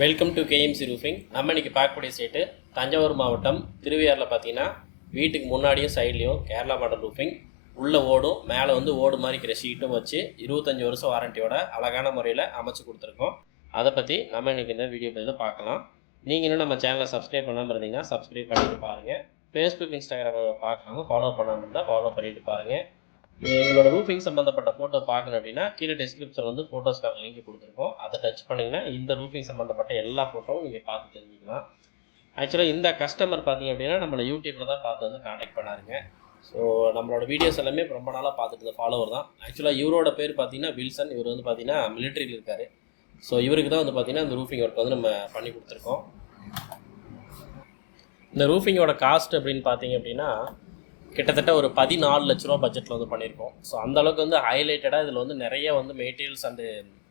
Welcome to KMC roofing நம்ம இன்றைக்கி பார்க்கக்கூடிய ஸ்டேட்டு தஞ்சாவூர் மாவட்டம் திருவையாறில் பார்த்தீங்கன்னா வீட்டுக்கு முன்னாடியும் சைட்லேயும் கேரளா மாடல் ரூஃபிங் உள்ளே ஓடும் மேலே வந்து ஓடு மாதிரி இருக்கிற ஷீட்டும் வச்சு இருபத்தஞ்சி வருஷம் வாரண்டியோட அழகான முறையில் அமைச்சு கொடுத்துருக்கோம். அதை பற்றி நம்ம இன்னைக்கு இந்த வீடியோ பதில் பார்க்கலாம். நீங்கள் இன்னும் நம்ம சேனலை சப்ஸ்கிரைப் பண்ணாமல் இருந்தீங்கன்னா சப்ஸ்கிரைப் பண்ணிட்டு பாருங்கள் ஃபேஸ்புக் இன்ஸ்டாகிராம் பார்க்கணும் ஃபாலோ பண்ணாமல் இருந்தால் ஃபாலோ பண்ணிட்டு பாருங்கள் எங்களோட ரூஃபிங் சம்மந்தப்பட்ட ஃபோட்டோ பார்க்கணும் அப்படின்னா கீழே டிஸ்கிரிப்ஷன் வந்து ஃபோட்டோஸ்க்காக லிங்க் கொடுத்துருக்கோம். அதை டச் பண்ணிங்கன்னா இந்த ரூஃபிங் சம்மந்தப்பட்ட எல்லா ஃபோட்டோவும் நீங்கள் பார்த்து தெரிஞ்சுக்கலாம். ஆக்சுவலாக இந்த கஸ்டமர் பார்த்தீங்க அப்படின்னா நம்மளை யூடியூப்பில் தான் பார்த்து வந்து காண்டாக்ட் பண்ணாருங்க. ஸோ நம்மளோட வீடியோஸ் எல்லாமே ரொம்ப நாளாக பார்த்துட்டு இருந்த ஃபாலோவர் தான். ஆக்சுவலாக இவரோட பேர் பார்த்தீங்கன்னா வில்சன். இவர் வந்து பார்த்தீங்கன்னா மிலிட்ரியில் இருக்கார். ஸோ இவருக்கு தான் வந்து பார்த்தீங்கன்னா இந்த ரூஃபிங் ஒர்க் வந்து நம்ம பண்ணி கொடுத்துருக்கோம். இந்த ரூஃபிங்கோட காஸ்ட் அப்படின்னு பார்த்தீங்க அப்படின்னா கிட்டத்தட்ட ஒரு பதினாலு லட்ச ரூபா பட்ஜெட்டில் வந்து பண்ணியிருக்கோம் ஸோ அந்த அளவுக்கு வந்து ஹைலைட்டடாக இதில் வந்து நிறைய வந்து மெட்டீரியல்ஸ் அண்டு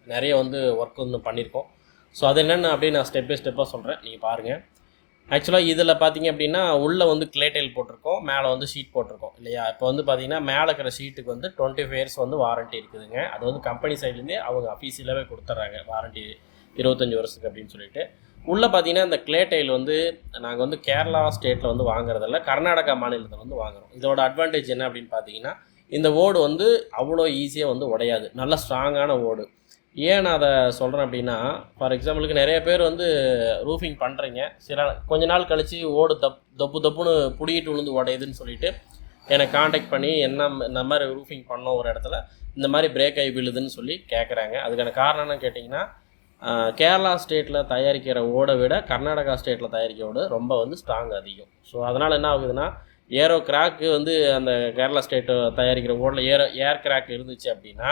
நிறைய வந்து ஒர்க் வந்து பண்ணியிருக்கோம் ஸோ அது என்னென்னு அப்படியே நான் ஸ்டெப் பை ஸ்டெப்பாக சொல்கிறேன் நீங்கள் பாருங்கள் ஆக்சுவலாக இதில் பார்த்தீங்க அப்படின்னா உள்ளே வந்து கிளேட்டைல் போட்டிருக்கோம். மேலே வந்து ஷீட் போட்டிருக்கோம். இல்லையா? இப்போ வந்து பார்த்தீங்கன்னா மேலே இருக்கிற ஷீட்டுக்கு வந்து டுவெண்ட்டி ஃபைவ் இயர்ஸ் வந்து வாரண்ட்டி இருக்குதுங்க. அது வந்து கம்பெனி சைட்லேருந்தே அவங்க அஃபீஷியலாகவே கொடுத்துட்றாங்க. வாரண்ட்டி இருபத்தஞ்சி வருஷத்துக்கு அப்படின்னு சொல்லிட்டு. உள்ளே பார்த்தீங்கன்னா இந்த கிளே டைல் வந்து நாங்கள் வந்து கேரளா ஸ்டேட்டில் வந்து வாங்குறதில்ல கர்நாடகா மாநிலத்தில் வந்து வாங்குறோம். இதோட அட்வான்டேஜ் என்ன அப்படின்னு பார்த்தீங்கன்னா இந்த ஓடு வந்து அவ்வளோ ஈஸியாக வந்து உடையாது. நல்ல ஸ்ட்ராங்கான ஓடு. ஏன் நான் அதை சொல்கிறேன் அப்படின்னா ஃபார் எக்ஸாம்பிளுக்கு நிறைய பேர் வந்து ரூஃபிங் பண்ணுறீங்க சில கொஞ்ச நாள் கழித்து ஓடு தப் தப்பு தப்புன்னு புடிக்கிட்டு விழுந்து உடையுதுன்னு சொல்லிட்டு என்னை காண்டாக்ட் பண்ணி என்ன இந்த மாதிரி ரூஃபிங் பண்ணோம் ஒரு இடத்துல இந்த மாதிரி பிரேக் ஆகி விழுதுன்னு சொல்லி கேட்குறாங்க அதுக்கான காரணம் என்னன்னு கேட்டிங்கன்னா கேரளா ஸ்டேட்டில் தயாரிக்கிற ஓடை விட கர்நாடகா ஸ்டேட்டில் தயாரிக்கிற ஓடு ரொம்ப வந்து ஸ்ட்ராங் அதிகம். ஸோ அதனால் என்ன ஆகுதுன்னா ஏரோ கிராக்கு வந்து அந்த கேரளா ஸ்டேட்டு தயாரிக்கிற ஓடில் ஏரோ ஏர் கிராக் இருந்துச்சு அப்படின்னா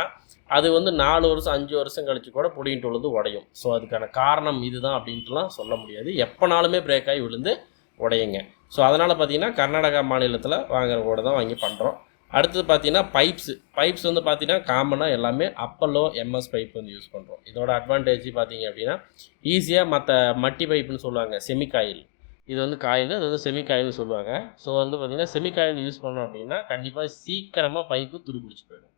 அது வந்து நாலு வருஷம் அஞ்சு வருஷம் கழிச்சு கூட புடிங்கிட்டு உழுது உடையும். ஸோ அதுக்கான காரணம் இதுதான் அப்படின்ட்டுலாம் சொல்ல முடியாது. எப்போனாலுமே பிரேக் ஆகி விழுந்து உடையுங்க. ஸோ அதனால் பார்த்தீங்கன்னா கர்நாடகா மாநிலத்தில் வாங்குற ஓடை தான் வாங்கி பண்ணுறோம் அடுத்தது பார்த்தீங்கன்னா பைப்ஸு பைப்ஸ் வந்து பார்த்தீங்கன்னா காமனாக எல்லாமே அப்பல்லோ எம்எஸ் பைப் வந்து யூஸ் பண்ணுறோம் இதோட அட்வான்டேஜ் பார்த்தீங்க அப்படின்னா ஈஸியாக மற்ற மட்டி பைப்புன்னு சொல்லுவாங்க செமிக்காயில் இது வந்து காயில் அது வந்து செமிக்காயில்னு சொல்லுவாங்க. ஸோ வந்து பார்த்தீங்கன்னா செமிக்காயில் யூஸ் பண்ணோம் அப்படின்னா கண்டிப்பாக சீக்கிரமாக பைப்பு துருப்பிடிச்சு போயிடும்.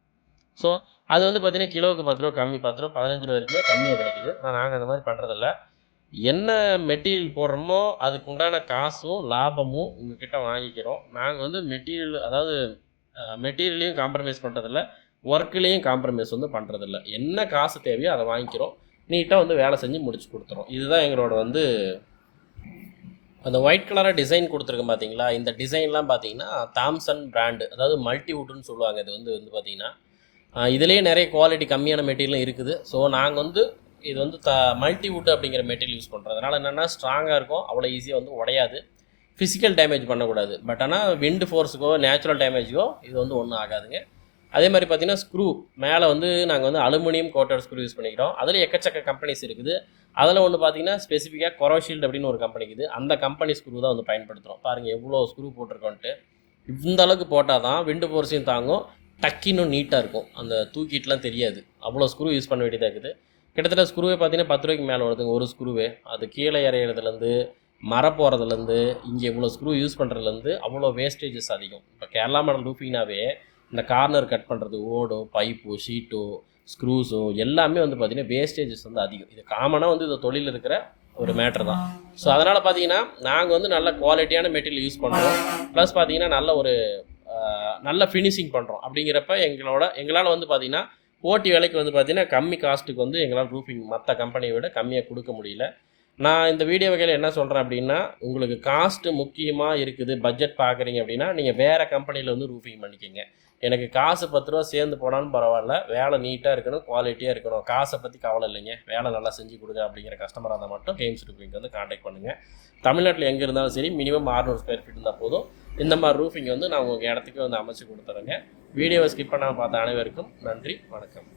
ஸோ அது வந்து பார்த்தீங்கன்னா கிலோவுக்கு பத்து ரூபா கம்மி பத்து ரூபா பதினஞ்சு ரூபா வரைக்கும் கம்மியாக கிடைக்குது. ஆனால் நாங்கள் அந்த மாதிரி பண்ணுறதில்ல என்ன மெட்டீரியல் போடுறோமோ அதுக்கு உண்டான காசும் லாபமும் உங்ககிட்ட வாங்கிக்கிறோம். நாங்கள் வந்து மெட்டீரியல் அதாவது மெட்டீரியலையும் காம்ப்ரமைஸ் பண்ணுறதில்ல ஒர்க்லேயும் காம்ப்ரமைஸ் வந்து பண்ணுறதில்ல என்ன காசு தேவையோ அதை வாங்கிக்கிறோம். நீட்டாக வந்து வேலை செஞ்சு முடிச்சு கொடுத்துறோம். இதுதான் எங்களோட வந்து அந்த ஒயிட் கலராக டிசைன் கொடுத்துருக்கோம் பார்த்தீங்களா இந்த டிசைன்லாம் பார்த்தீங்கன்னா தாம்சன் பிராண்டு அதாவது மல்டி வுட்னு சொல்லுவாங்க. இது வந்து வந்து பார்த்தீங்கன்னா இதுலேயே நிறைய குவாலிட்டி கம்மியான மெட்டீரியலும் இருக்குது. ஸோ நாங்கள் வந்து இது வந்து த மல்டி வுட் அப்படிங்கிற மெட்டீரியல் யூஸ் பண்ணுறோம் அதனால் என்னென்னா ஸ்ட்ராங்காக இருக்கும். அவ்வளோ ஈஸியாக வந்து உடையாது. ஃபிசிக்கல் டேமேஜ் பண்ணக்கூடாது. பட் ஆனால் விண்டு ஃபோர்ஸுக்கோ நேச்சுரல் டேமேஜுக்கோ இது வந்து ஒன்றும் ஆகாதுங்க. அதே மாதிரி பார்த்தீங்கன்னா ஸ்க்ரூ மேலே வந்து நாங்கள் வந்து அலுமினியம் கோட்டர் ஸ்க்ரூ யூஸ் பண்ணிக்கிறோம். அதில் எக்கச்சக்க கம்பெனிஸ் இருக்குது. அதில் ஒன்று பார்த்தீங்கன்னா ஸ்பெசிஃபிக்காக கொரோஷீல்டு அப்படின்னு ஒரு கம்பெனிக்குது அந்த கம்பெனி ஸ்க்ரூ தான் வந்து பயன்படுத்துகிறோம் பாருங்கள் எவ்வளோ ஸ்க்ரூ போட்டிருக்கோன்ட்டு. இந்த அளவுக்கு போட்டால் தான் விண்டு ஃபோர்ஸையும் தாங்கும். டக்கின்னு நீட்டாக இருக்கும். அந்த தூக்கிட்டுலாம் தெரியாது. அவ்வளோ ஸ்க்ரூ யூஸ் பண்ண வேண்டியதாக இருக்குது. கிட்டத்தட்ட ஸ்க்ரூவே பார்த்தீங்கன்னா பத்து ரூபாய்க்கு மேலே வருதுங்க. ஒரு ஸ்க்ரூவே அது கீழே இறையிறதுலேருந்து மர போகிறதுலேருந்து இங்கே இவ்வளோ ஸ்க்ரூ யூஸ் பண்ணுறதுலேருந்து அவ்வளோ வேஸ்டேஜஸ் அதிகம். இப்போ கேரளா மாடல் ரூஃபிங்னாவே இந்த கார்னர் கட் பண்ணுறது ஓடோ பைப்போ ஷீட்டோ ஸ்க்ரூஸோ எல்லாமே வந்து பார்த்திங்கன்னா வேஸ்டேஜஸ் வந்து அதிகம். இது காமனாக வந்து இந்த தொழில் இருக்கிற ஒரு மேட்ரு தான். ஸோ அதனால் பார்த்தீங்கன்னா நாங்கள் வந்து நல்ல குவாலிட்டியான மெட்டீரியல் யூஸ் பண்ணுறோம் ப்ளஸ் பார்த்தீங்கன்னா நல்ல ஒரு நல்ல ஃபினிஷிங் பண்ணுறோம் அப்படிங்கிறப்ப எங்களோட எங்களால் வந்து பார்த்திங்கன்னா போட்டி விலைக்கு வந்து பார்த்திங்கன்னா கம்மி காஸ்ட்டுக்கு வந்து எங்களால் ரூஃபிங் மற்ற கம்பெனியை விட கம்மியாக கொடுக்க முடியல. நான் இந்த வீடியோ வகையில் என்ன சொல்கிறேன் அப்படின்னா உங்களுக்கு காஸ்ட்டு முக்கியமாக இருக்குது பட்ஜெட் பார்க்குறீங்க அப்படின்னா நீங்கள் வேறு கம்பெனியில் வந்து ரூஃபிங் பண்ணிக்கோங்க. எனக்கு காசு பத்து ரூபா சேர்ந்து போனாலும் பரவாயில்ல வேலை நீட்டாக இருக்கணும் குவாலிட்டியாக இருக்கணும். காசை பற்றி கவலை இல்லைங்க. வேலை நல்லா செஞ்சு கொடுங்க அப்படிங்கிற கஸ்டமராக இருந்தால் மட்டும் கேம்ஸ் ரூஃபிங்க்கு வந்து காண்டாக்ட் பண்ணுங்கள் தமிழ்நாட்டில் எங்கே இருந்தாலும் சரி மினிமம் 600 ஸ்கொயர் ஃபீட் இருந்தால் போதும். இந்த மாதிரி ரூஃபிங் வந்து நான் உங்கள் இடத்துக்கு வந்து அமைச்சு கொடுத்துறேங்க. வீடியோவை ஸ்கிப் பண்ணாமல் பார்த்த அனைவருக்கும் நன்றி வணக்கம்.